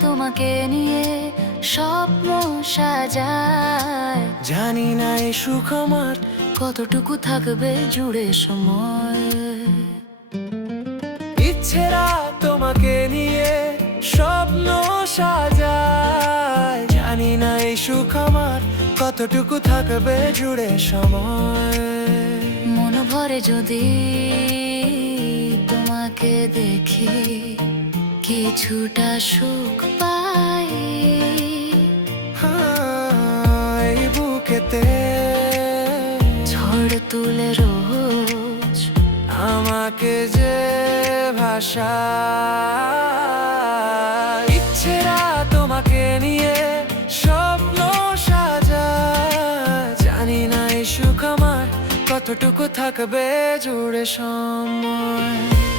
তোমাকে নিয়ে স্বপ্ন সাজায়। জানি না এই সুখ আমার কতটুকু থাকবে জুড়ে সময়। ইচ্ছেরা তোমাকে নিয়ে স্বপ্ন সাজায়। জানি না এই সুখ আমার কতটুকু থাকবে জুড়ে সময়। মন ভরে যদি তোমাকে দেখি কিছুটা সুখ পাই। বুকেতে। ঝড় তুলে রোজ আমাকে যে ভাষা ইচ্ছেরা তোমাকে নিয়ে স্বপ্ন সাজায়। জানি না এই সুখ আমার কতটুকু থাকবে জুড়ে সময়।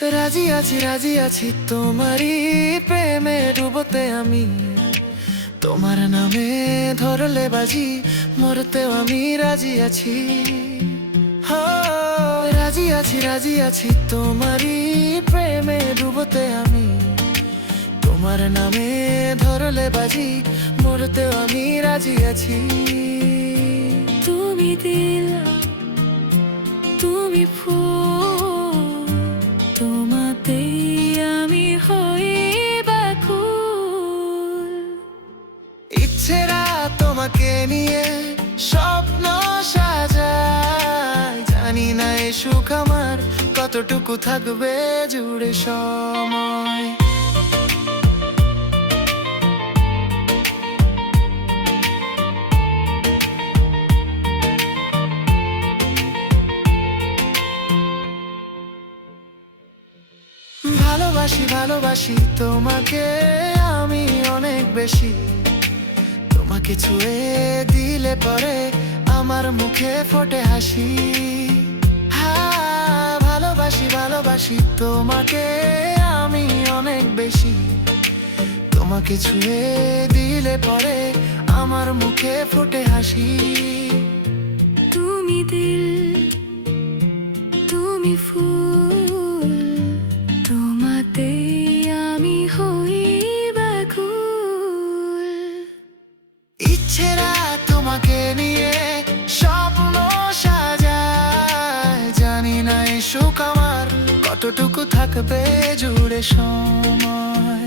রাজি আছি রাজি আছি, তোমারই প্রেমে ডুবোতে আমি। তোমার নামে ধরলে বাজি মরতেও আমি রাজি আছি। রাজি আছি রাজি আছি, তোমারই প্রেমে ডুবোতে আমি। তোমার নামে ধরলে বাজি মরতেও আমি রাজি আছি। কতটুকু থাকবে জুড়ে সময়? ভালোবাসি ভালোবাসি তোমাকে আমি অনেক বেশি। তোমাকে ছুঁয়ে দিলে পরে আমার মুখে ফোটে হাসি। ভালোবাসি তোমাকে আমি অনেক বেশি। তোমাকে ছুঁয়ে দিলে পরে আমার মুখে ফোটে হাসি। তুমি দিল তুমি ফুল তোমাতেই আমি হই ব্যাকুল। ইচ্ছেরা তোমাকে নিয়ে কতটুকু থাকবে জুড়ে সময়?